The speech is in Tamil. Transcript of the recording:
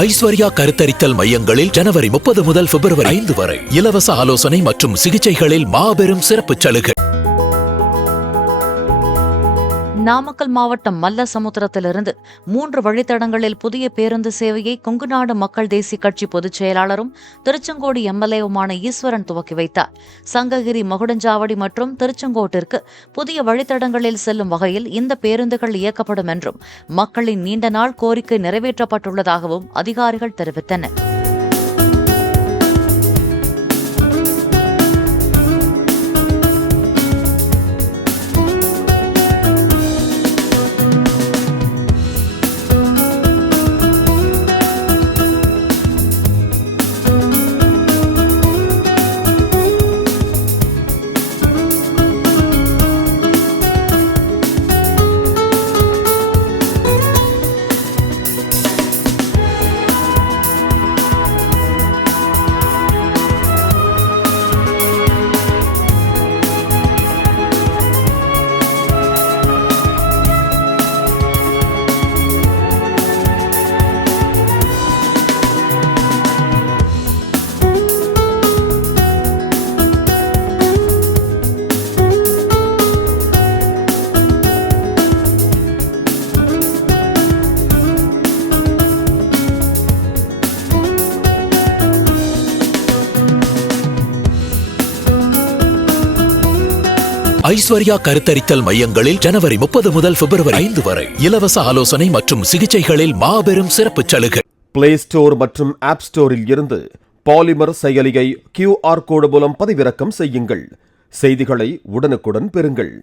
ஐஸ்வர்யா கருத்தரித்தல் மையங்களில் ஜனவரி 30 முதல் பிப்ரவரி 5 வரை இலவச ஆலோசனை மற்றும் சிகிச்சைகளில் மாபெரும் சிறப்பு சலுகை. நாமக்கல் மாவட்டம் மல்லசமுத்திரத்திலிருந்து 3 வழித்தடங்களில் புதிய பேருந்து சேவையை கொங்குநாடு மக்கள் தேசிய கட்சி பொதுச் செயலாளரும் திருச்செங்கோடு எம்எல்ஏவுமான ஈஸ்வரன் துவக்கி வைத்தார். சங்ககிரி, மகுடஞ்சாவடி மற்றும் திருச்செங்கோட்டிற்கு புதிய வழித்தடங்களில் செல்லும் வகையில் இந்த பேருந்துகள் இயக்கப்படும் என்றும் மக்களின் நீண்ட நாள் கோரிக்கை நிறைவேற்றப்பட்டுள்ளதாகவும் அதிகாரிகள் தெரிவித்தனர். ஐஸ்வர்யா கருத்தரித்தல் மையங்களில் ஜனவரி 30 முதல் பிப்ரவரி 5 வரை இலவச ஆலோசனை மற்றும் சிகிச்சைகளில் மாபெரும் சிறப்பு சலுகை. பிளே ஸ்டோர் மற்றும் ஆப் ஸ்டோரில் இருந்து பாலிமர் செயலியை QR கோடு மூலம் பதிவிறக்கம் செய்யுங்கள். செய்திகளை உடனுக்குடன் பெறுங்கள்.